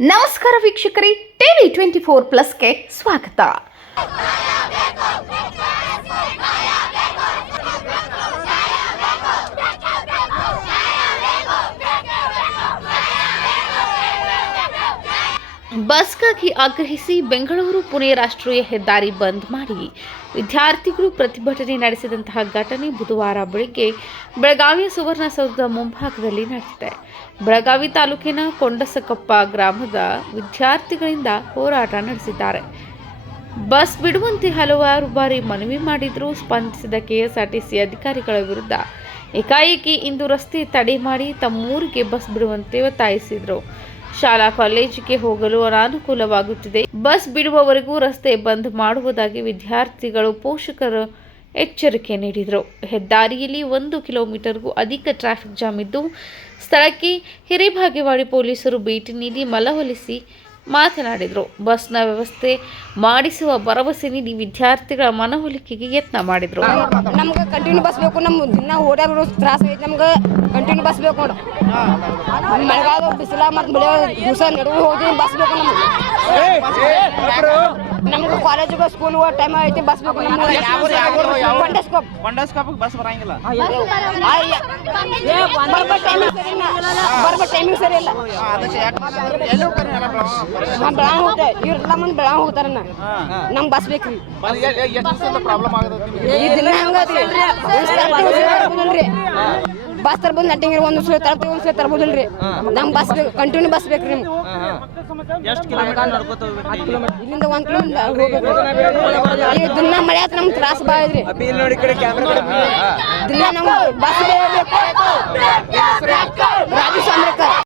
ನಮಸ್ಕಾರ ವೀಕ್ಷಕರೇ, ಟಿವಿ 24+ಗೆ ಸ್ವಾಗತ. ಬಸ್ಗಾಗಿ ಆಗ್ರಹಿಸಿ ಬೆಂಗಳೂರು ಪುಣೆ ರಾಷ್ಟ್ರೀಯ ಹೆದ್ದಾರಿ ಬಂದ್ ಮಾಡಿ ವಿದ್ಯಾರ್ಥಿಗಳು ಪ್ರತಿಭಟನೆ ನಡೆಸಿದಂತಹ ಘಟನೆ ಬುಧವಾರ ಬೆಳಗ್ಗೆ ಬೆಳಗಾವಿಯ ಸುವರ್ಣಸೌಧದ ಮುಂಭಾಗದಲ್ಲಿ ನಡೆದಿದೆ. ಬೆಳಗಾವಿ ತಾಲೂಕಿನ ಕೊಂಡಸಕೊಪ್ಪ ಗ್ರಾಮದ ವಿದ್ಯಾರ್ಥಿಗಳಿಂದ ಹೋರಾಟ ನಡೆಸಿದ್ದಾರೆ. ಬಸ್ ಬಿಡುವಂತೆ ಹಲವಾರು ಬಾರಿ ಮನವಿ ಮಾಡಿದರೂ ಸ್ಪಂದಿಸಿದ ಕೆಎಸ್ಆರ್ಟಿಸಿ ಅಧಿಕಾರಿಗಳ ವಿರುದ್ಧ ಏಕಾಏಕಿ ಇಂದು ರಸ್ತೆ ತಡೆ ಮಾಡಿ ತಮ್ಮೂರಿಗೆ ಬಸ್ ಬಿಡುವಂತೆ ಒತ್ತಾಯಿಸಿದರು. ಶಾಲಾ ಕಾಲೇಜಿಗೆ ಹೋಗಲು ಅನಾನುಕೂಲವಾಗುತ್ತಿದೆ, ಬಸ್ ಬಿಡುವವರೆಗೂ ರಸ್ತೆ ಬಂದ್ ಮಾಡುವುದಾಗಿ ವಿದ್ಯಾರ್ಥಿಗಳು ಪೋಷಕರು ಎಚ್ಚರಿಕೆ ನೀಡಿದರು. ಹೆದ್ದಾರಿಯಲ್ಲಿ 1 ಕಿಲೋಮೀಟರ್ಗೂ ಅಧಿಕ ಟ್ರಾಫಿಕ್ ಜಾಮ್ ಇದ್ದು, ಸ್ಥಳಕ್ಕೆ ಹಿರೇಬಾಗೇವಾಡಿ ಪೊಲೀಸರು ಭೇಟಿ ನೀಡಿ ಮನವೊಲಿಸಿ ಮಾತನಾಡಿದರು. ಬಸ್ನ ವ್ಯವಸ್ಥೆ ಮಾಡಿಸುವ ಭರವಸೆ ನೀಡಿ ವಿದ್ಯಾರ್ಥಿಗಳ ಮನವೊಲಿಕೆಗೆ ಯತ್ನ ಮಾಡಿದರು. ನಮ್ಗೆ ಕಂಟಿನ್ಯೂ ಬಸ್ ಬೇಕು, ನಮ್ಮ ದಿನ ಓಡಾಡೋ ತ್ರಾಸ ಐತೆ, ನಮ್ಗೆ ಕಂಟಿನ್ಯೂ ಬಸ್ ಬೇಕು ನೋಡು. ಮಳೆಗಾಲ ಬಿಸಿಲ ಮತ್ತು ಬೆಳೆ ದಿವಸ ನಡುವೆ ಹೋಗಿ ಬಸ್ ಬೇಕು ನಮ್ಗೆ ಕಾಲೇಜಿಗೆ ಸ್ಕೂಲ್ ಟೈಮ್ ಐತಿ, ಬಸ್ ಬೇಕು. ಬಸ್ ಬರಂಗಿಲ್ಲ, ಟೈಮಿಂಗ್ ಸರಿ ಇಲ್ಲ. ಬೆಳಗಾವಿ ಹೋಗ್ತಾರೆ, ಇವ್ರೆಲ್ಲ ಮಂದಿ ಬೆಳಗಾವಿ ಹೋಗ್ತಾರ. ನಮ್ಗೆ ಬಸ್ ಬೇಕ್ರಿ. ಈ ದಿನ ಹಂಗದ್ರಿ, ಬಸ್ ತರ್ಬೋದು, ನಟ್ಟಿಂಗ್ ಒಂದು ಸಲ ತರ್ತೀವಿ, ಒಂದು ಸಲ ತರ್ಬೋದಿಲ್ರಿ. ನಮ್ಗೆ ಬಸ್ ಬೇಕು, ಕಂಟಿನ್ಯೂ ಬಸ್ ಬೇಕ್ರಿ. ಇಲ್ಲಿಂದ 1 ಕಿಲೋಮೀಟರ್ ಹೋಗ್ಬೇಕು. ದಿನ ಮಳೆ ಆಯ್ತು, ನಮ್ಗೆ ತ್ರಾಸ ಭಾಳ ಐತ್ರಿ. ದಿನ ನಮ್ಗೆ ಬಸ್ ಬೇಕು. ರಾಜು ಸಾಂಬ್ರೇಕರ್.